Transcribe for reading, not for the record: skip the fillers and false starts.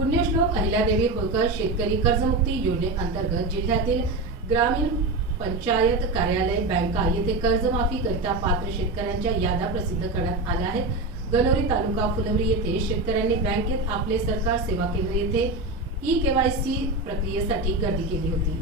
पुण्यश्लोक अहिल्यादेवी होळकर शेतकरी कर्जमुक्ती योजनेअंतर्गत जिल्ह्यातील ग्रामीण पंचायत कार्यालय, बँका येथे कर्जमाफी करिता पात्र शेतकऱ्यांच्या याद्या प्रसिद्ध करण्यात आल्या आहेत। गणोरी तालुका फुलंब्री येथे शेतकऱ्यांनी बँकेत आपले सरकार सेवा केंद्र येथे ई-केवायसी प्रक्रियेसाठी गर्दी केली होती।